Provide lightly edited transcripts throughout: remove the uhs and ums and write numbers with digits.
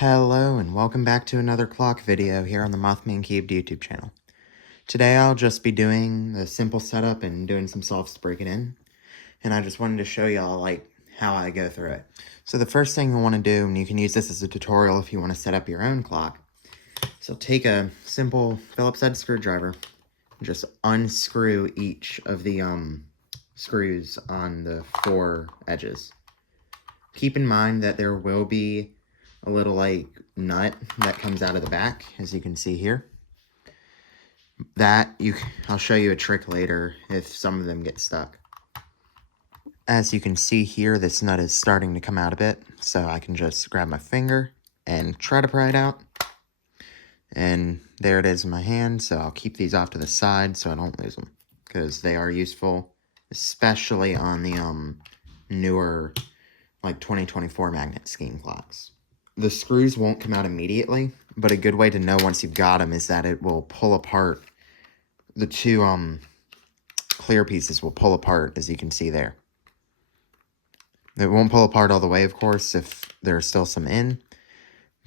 Hello and welcome back to another clock video here on the MothmanCubed YouTube channel. Today I'll just be doing the simple setup and doing some softs breaking in. And I just wanted to show y'all how I go through it. So the first thing you want to do, and you can use this as a tutorial if you want to set up your own clock. So take a simple Phillips head screwdriver and just unscrew each of the screws on the 4 edges. Keep in mind that there will be a little nut that comes out of the back, as you can see here. I'll show you a trick later if some of them get stuck. As you can see here, this nut is starting to come out a bit, so I can just grab my finger and try to pry it out. And there it is in my hand, so I'll keep these off to the side so I don't lose them, because they are useful, especially on the newer 2024 magnet scheme clocks. The screws won't come out immediately, but a good way to know once you've got them is that it will pull apart. The two clear pieces will pull apart, as you can see there. It won't pull apart all the way, of course, if there's still some in,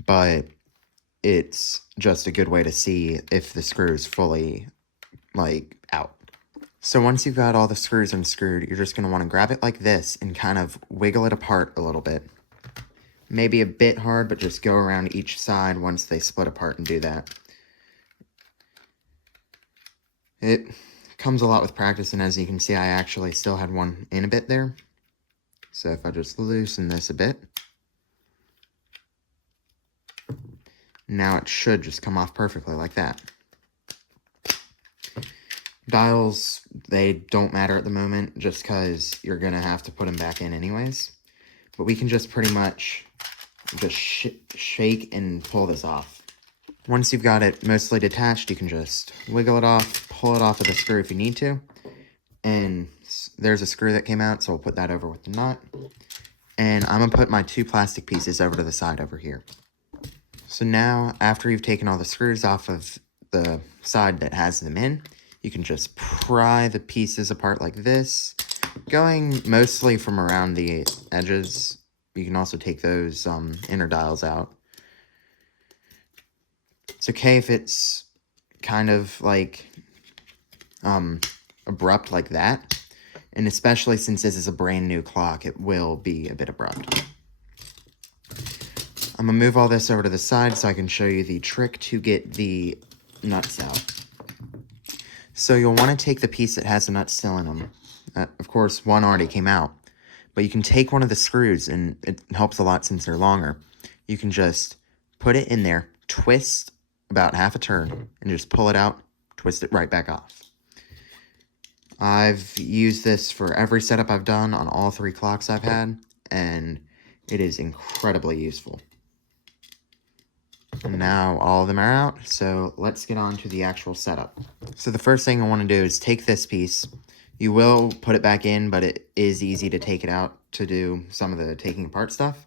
but it's just a good way to see if the screw is fully, out. So once you've got all the screws unscrewed, you're just going to want to grab it like this and kind of wiggle it apart a little bit. Maybe a bit hard, but just go around each side once they split apart and do that. It comes a lot with practice, and as you can see, I actually still had one in a bit there. So if I just loosen this a bit, now it should just come off perfectly like that. Dials, they don't matter at the moment just because you're going to have to put them back in anyways. But we can just pretty much just shake and pull this off. Once you've got it mostly detached, you can just wiggle it off, pull it off with a screw if you need to. And there's a screw that came out, so we'll put that over with the nut. And I'm going to put my 2 plastic pieces over to the side over here. So now, after you've taken all the screws off of the side that has them in, you can just pry the pieces apart like this, going mostly from around the edges. You can also take those inner dials out. It's okay if it's kind of abrupt like that, and especially since this is a brand new clock, it will be a bit abrupt. I'm going to move all this over to the side so I can show you the trick to get the nuts out. So you'll want to take the piece that has the nuts still in them. Of course, one already came out. But you can take one of the screws, and it helps a lot since they're longer. You can just put it in there, twist about half a turn, and just pull it out, twist it right back off. I've used this for every setup I've done on all 3 clocks I've had, and it is incredibly useful. And now all of them are out, so let's get on to the actual setup. So the first thing I want to do is take this piece. You will put it back in, but it is easy to take it out to do some of the taking apart stuff.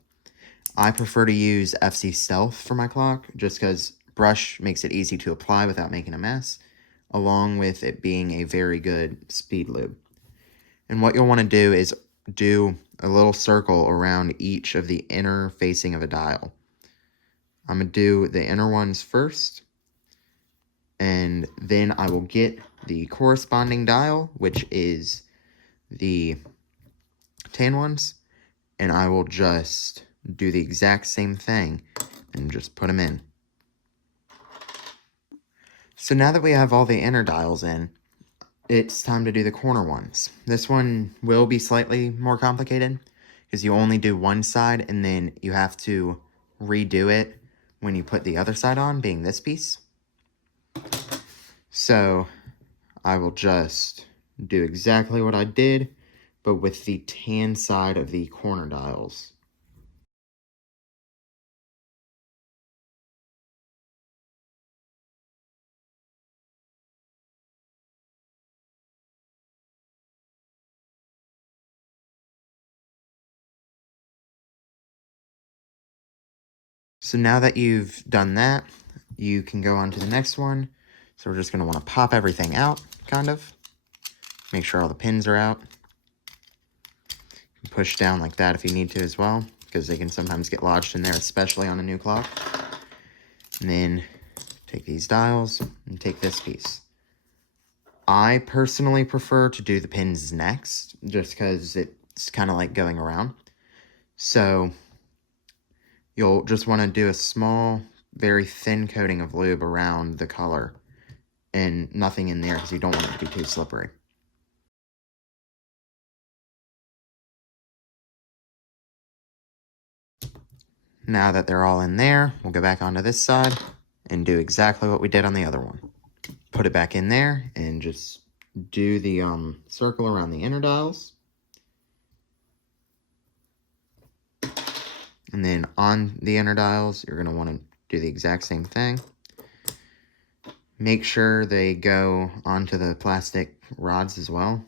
I prefer to use FC Stealth for my clock, just because brush makes it easy to apply without making a mess, along with it being a very good speed lube. And what you'll want to do is do a little circle around each of the inner facing of a dial. I'm going to do the inner ones first, and then I will get the corresponding dial, which is the tan ones, and I will just do the exact same thing and just put them in. So now that we have all the inner dials in, it's time to do the corner ones. This one will be slightly more complicated because you only do one side and then you have to redo it when you put the other side on, being this piece. So I will just do exactly what I did, but with the tan side of the corner dials. So now that you've done that, you can go on to the next one. So we're just going to want to pop everything out, kind of. Make sure all the pins are out. Push down like that if you need to as well. because they can sometimes get lodged in there, especially on a new clock. And then take these dials and take this piece. I personally prefer to do the pins next, just because it's kind of like going around. So you'll just want to do a small, very thin coating of lube around the color and nothing in there because you don't want it to be too slippery. Now that they're all in there, we'll go back onto this side and do exactly what we did on the other one. Put it back in there and just do the circle around the inner dials. And then on the inner dials, you're going to want to do the exact same thing. Make sure they go onto the plastic rods as well,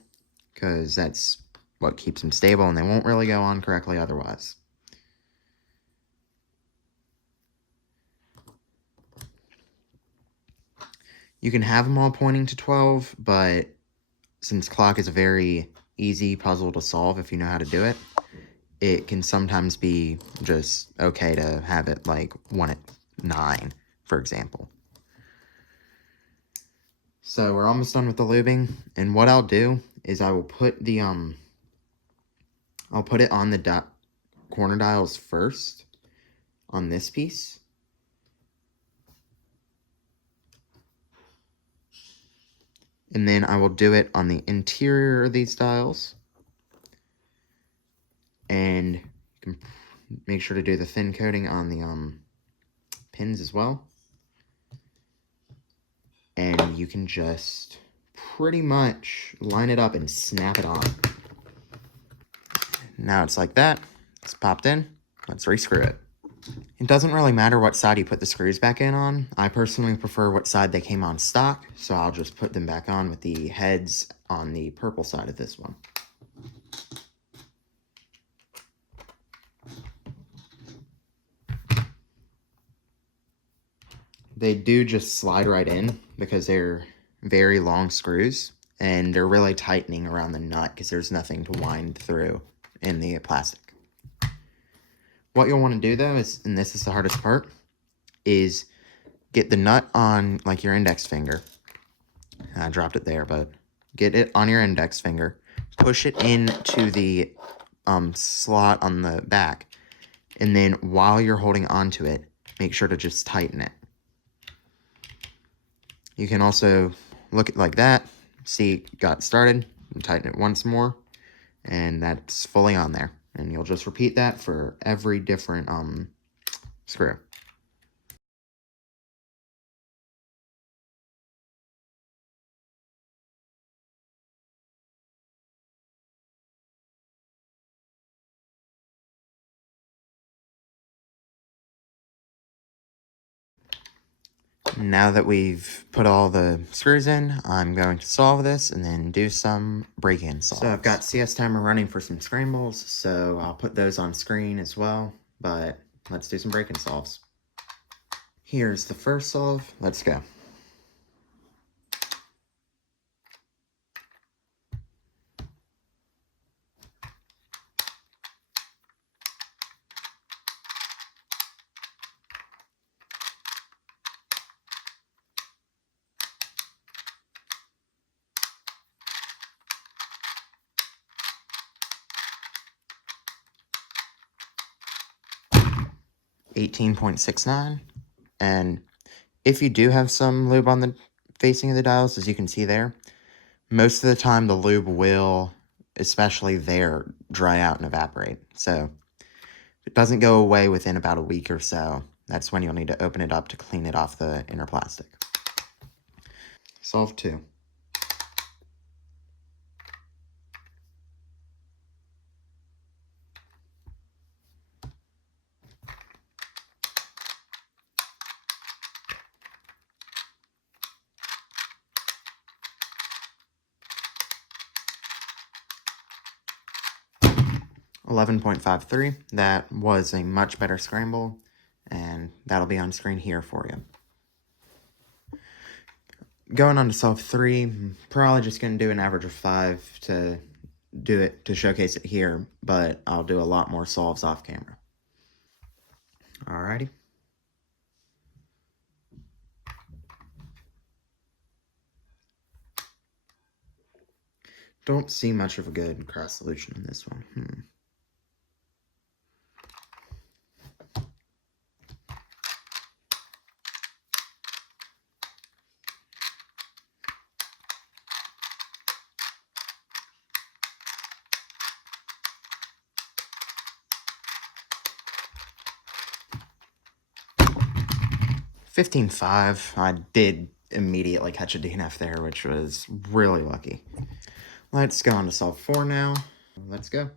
because that's what keeps them stable and they won't really go on correctly otherwise. You can have them all pointing to 12, but since clock is a very easy puzzle to solve if you know how to do it, it can sometimes be just okay to have it like 1 at 9, for example. So we're almost done with the lubing, and what I'll do is I will put the I'll put it on the corner dials first on this piece. And then I will do it on the interior of these dials. And you can make sure to do the thin coating on the pins as well. And you can just pretty much line it up and snap it on. Now it's like that. It's popped in. Let's rescrew it. It doesn't really matter what side you put the screws back in on. I personally prefer what side they came on stock, so I'll just put them back on with the heads on the purple side of this one. They do just slide right in because they're very long screws, and they're really tightening around the nut because there's nothing to wind through in the plastic. What you'll want to do though is, and this is the hardest part, is get the nut on like your index finger. I dropped it there, but get it on your index finger, push it into the slot on the back, and then while you're holding onto it, make sure to just tighten it. You can also look at like that, see it got started, and tighten it once more, and that's fully on there. And you'll just repeat that for every different screw. Now that we've put all the screws in, I'm going to solve this and then do some break-in solves. So I've got CS timer running for some scrambles, so I'll put those on screen as well, but let's do some break-in solves. Here's the first solve. Let's go. $18.69, and if you do have some lube on the facing of the dials, as you can see there, most of the time the lube will, especially there, dry out and evaporate. So if it doesn't go away within about a week or so, that's when you'll need to open it up to clean it off the inner plastic. Solve 2. $11.53. That was a much better scramble, and that'll be on screen here for you. Going on to solve 3, I'm probably just going to do an average of 5 to do it, to showcase it here, but I'll do a lot more solves off camera. Alrighty. Don't see much of a good cross solution in this one. 15-5. I did immediately catch a DNF there, which was really lucky. Let's go on to solve 4 now. Let's go.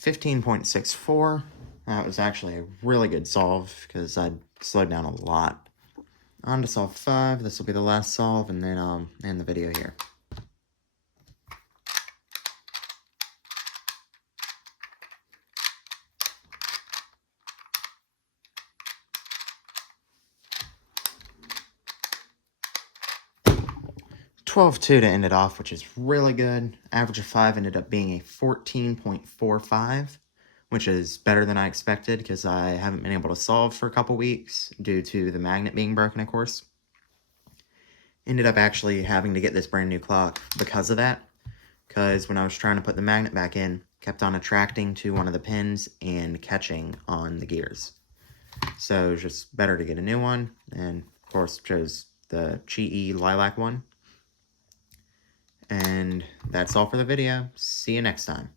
$15.64. That was actually a really good solve because I slowed down a lot. On to solve 5. This will be the last solve, and then I'll end the video here. $12.2 to end it off, which is really good. Average of 5 ended up being a 14.45, which is better than I expected because I haven't been able to solve for a couple weeks due to the magnet being broken, of course. Ended up actually having to get this brand new clock because of that, because when I was trying to put the magnet back in, kept on attracting to one of the pins and catching on the gears. So it was just better to get a new one, and of course chose the Chi Lilac one. And that's all for the video. See you next time.